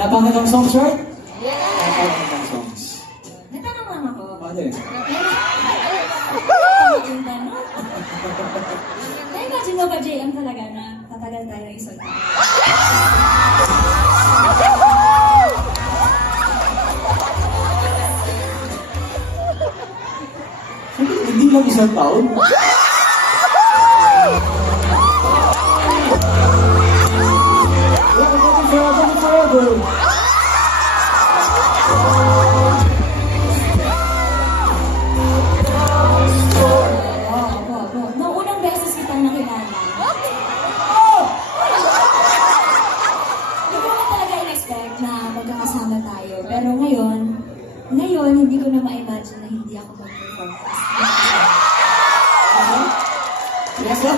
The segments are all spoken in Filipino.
Napakagandang song, short? Napakagandang songs. Natanong lang ako. Paano yun? Na-imagine mo ba, JM, talaga na tatagal tayo ng isang taon? Hindi lang isang taon. Forever. Opo. Noong unang beses kitang nakilala. Hindi ko naman talaga in-expect na magkakasama tayo. Pero ngayon, hindi ko na ma-imagine na hindi ako mag-perform. Yes, sir?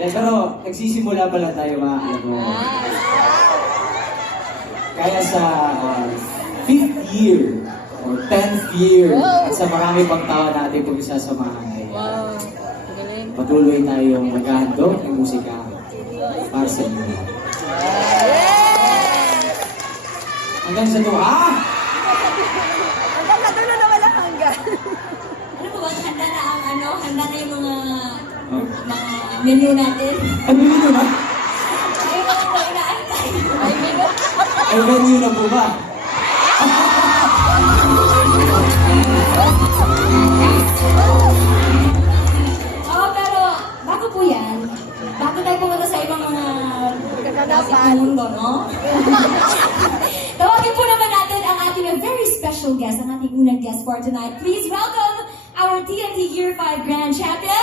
Pero nagsisimula pa lang tayo mga ano. Kaya sa 5th year or 10th year at sa marami pang taon natin kung isasamahan kaya patuloy tayong maghahandog ng musika para sa inyo. Hanggang sa to, Hanggang na dulo na walang hanggan. Ano ba, handa na ang handa na yung mga menu natin? Ano yun na? Ayun na po, inaantay. Ay, venue na po ba? Pero bago po yan, bago tayo pumunta sa ibang mga Kaganapan. mundo, no? Tawagin po naman natin ang ating very special guest, ang ating unang guest for tonight. Please welcome our TNT Year 5 Grand Champion,